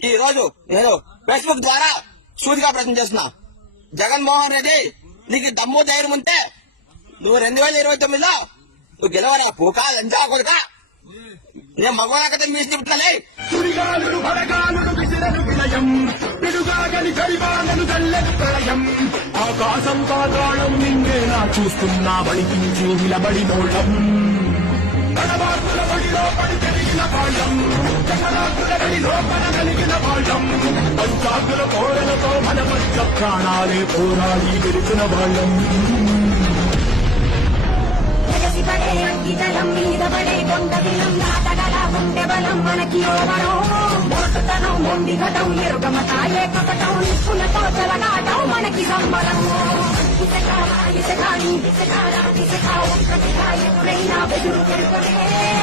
ఈ రోజు నేను ఫేస్బుక్ ద్వారా సూటిగా ప్రశ్న చేస్తున్నా. జగన్మోహన్ రెడ్డి నీకు దమ్ము ధైర్యం ఉంటే నువ్వు రెండు వేల ఇరవై తొమ్మిదిలో నువ్వు గెలవరా? పూక లంచా కొడుక? నేను మగవాళ్ళకైతే మీ చెప్తున్నాలే సుడిగాలుడు పడగాలుడు విసిరను విలయం ఆకాశం పాతాళం చూస్తున్నా వణికించు నిలబడి నోళం తడబాటుల బడిలో పడి పెరిగిన బడిలో కలిగిన వాళ్ళం పంచాకుల కోరలతో మన ప్రాణాలే పోరాడి గెలిచిన వాళ్ళం. ఎగసిపడే అంకితలం మీద పడే కొండ బిలం దాటగల ఉండే బలం మనకి ఓవరం. మోటుతనం మొండి ఘటం ఎరుగమత ఏకపటం నిప్పులతో చెలగాటం మనకి సంబరం. ఇసక ఇసక నీ ఇసక ఇసక ఒక్కటిగా ఎప్పుడైనా బెదురు తెలుపలే. అగ్నితనం